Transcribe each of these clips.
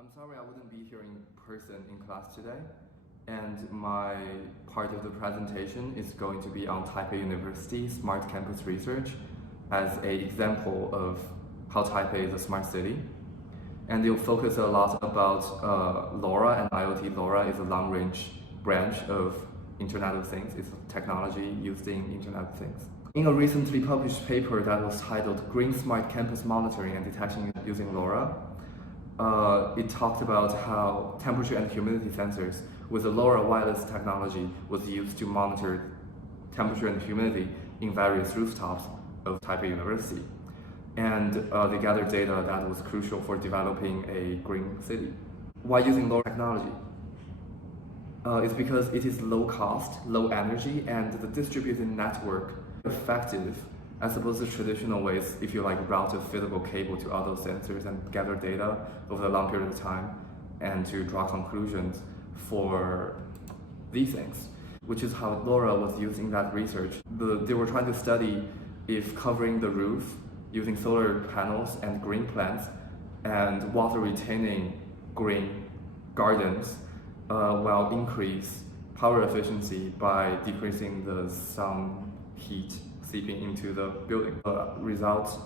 I'm sorry I wouldn't be here in person in class today, and my part of the presentation is going to be on Taipei University Smart Campus Research as an example of how Taipei is a smart city. And it'll focus a lot about LoRa and IoT. LoRa is a long-range branch of Internet of Things. It's technology used in Internet of Things. In a recently published paper that was titled Green Smart Campus Monitoring and Detection Using LoRa, it talked about how temperature and humidity sensors with the LoRa wireless technology was used to monitor temperature and humidity in various rooftops of Taipei University. And they gathered data that was crucial for developing a green city. Why using LoRa technology? It's because it is low cost, low energy, and the distributed network effective as opposed to traditional ways if you route a physical cable to all those sensors and gather data over a long period of time and to draw conclusions for these things, which is how LoRa was used in that research. They were trying to study if covering the roof using solar panels and green plants and water retaining green gardens will increase power efficiency by decreasing the sun heat seeping into the building. The result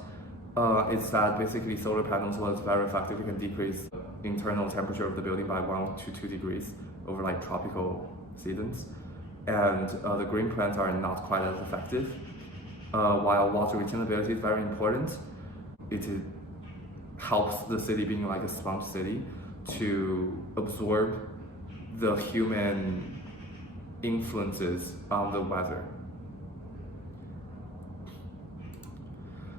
is that basically solar panels was very effective. It can decrease internal temperature of the building by 1 to 2 degrees over tropical seasons. And the green plants are not quite as effective. While water retainability is very important, it helps the city being like a sponge city to absorb the human influences on the weather.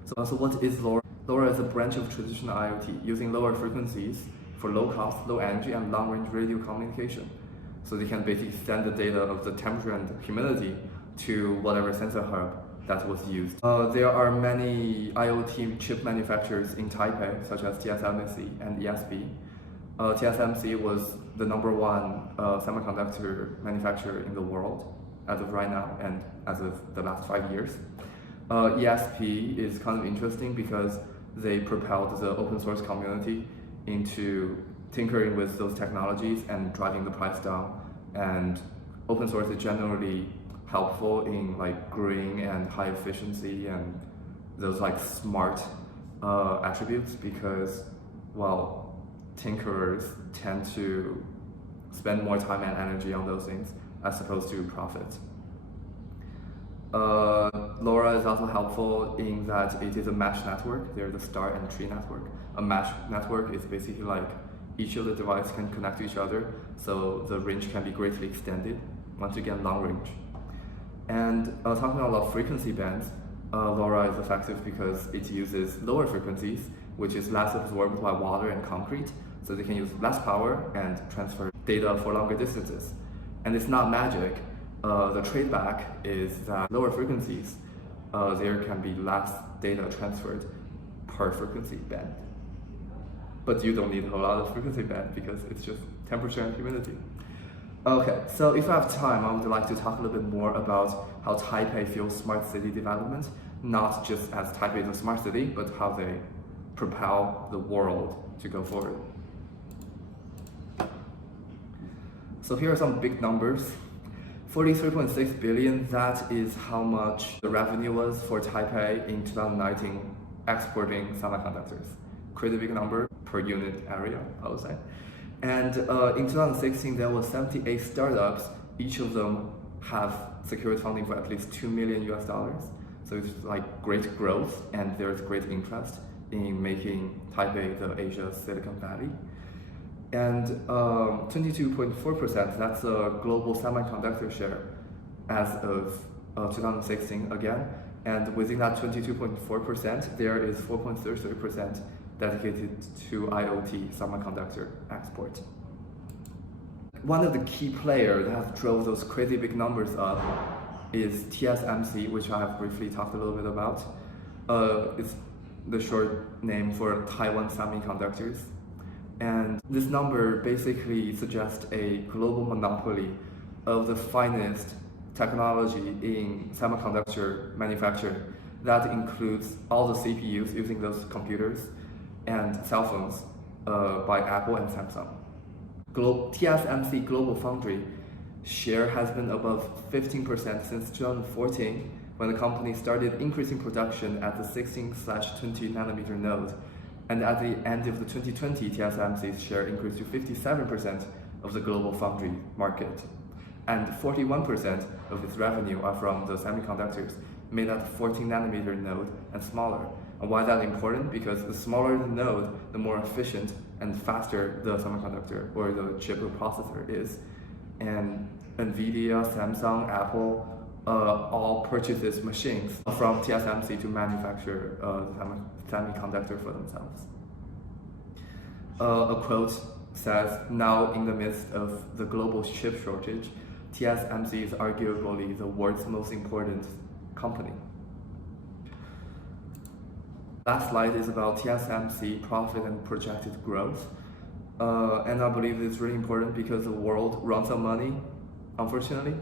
So what is LoRa? LoRa is a branch of traditional IoT using lower frequencies for low cost, low energy, and long range radio communication. So they can basically send the data of the temperature and humidity to whatever sensor hub that was used. There are many IoT chip manufacturers in Taipei, such as TSMC and ESP. TSMC was the #1 semiconductor manufacturer in the world as of right now and as of the last 5 years. ESP is kind of interesting because they propelled the open source community into tinkering with those technologies and driving the price down. And open source is generally helpful in green and high efficiency and those smart attributes because, well, tinkerers tend to spend more time and energy on those things as opposed to profit. LoRa is also helpful in that it is a mesh network. There's a star and tree network. A mesh network is basically each of the devices can connect to each other, so the range can be greatly extended once you get long range. And talking about frequency bands, LoRa is effective because it uses lower frequencies, which is less absorbed by water and concrete, so they can use less power and transfer data for longer distances. And it's not magic. The trade back is that lower frequencies, there can be less data transferred per frequency band. But you don't need a whole lot of frequency band because it's just temperature and humidity. Okay, so if I have time, I would like to talk a little bit more about how Taipei fuels smart city development, not just as Taipei is a smart city, but how they propel the world to go forward. So here are some big numbers. 43.6 billion, that is how much the revenue was for Taipei in 2019 exporting semiconductors. Pretty big number per unit area, I would say. And in 2016, there was 78 startups. Each of them have secured funding for at least $2 million US. So it's great growth, and there's great interest in making Taipei the Asia Silicon Valley. And 22.4%, that's a global semiconductor share as of 2016 again. And within that 22.4%, there is 4.33% dedicated to IoT semiconductor export. One of the key players that drove those crazy big numbers up is TSMC, which I have briefly talked a little bit about. It's the short name for Taiwan Semiconductors. And this number basically suggests a global monopoly of the finest technology in semiconductor manufacturing. That includes all the CPUs using those computers and cell phones by Apple and Samsung. TSMC Global Foundry share has been above 15% since 2014, when the company started increasing production at the 16/20 nanometer node. And at the end of the 2020, TSMC's share increased to 57% of the global foundry market. And 41% of its revenue are from the semiconductors made at the 14 nanometer node and smaller. And why is that important? Because the smaller the node, the more efficient and faster the semiconductor or the chip or processor is. And NVIDIA, Samsung, Apple, all purchases machines from TSMC to manufacture semiconductor for themselves. A quote says, "Now in the midst of the global chip shortage, TSMC is arguably the world's most important company." Last slide is about TSMC profit and projected growth. And I believe it's really important because the world runs on money, unfortunately.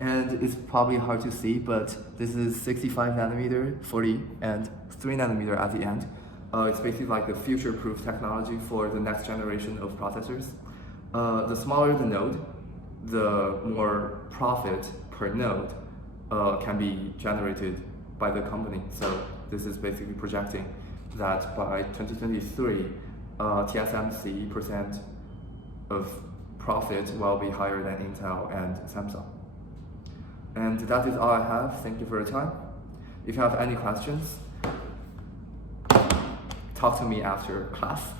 And it's probably hard to see, but this is 65 nanometer, 40, and 3 nanometer at the end. It's basically like the future-proof technology for the next generation of processors. The smaller the node, the more profit per node can be generated by the company. So this is basically projecting that by 2023, TSMC percent of profit will be higher than Intel and Samsung. And that is all I have. Thank you for your time. If you have any questions, talk to me after class.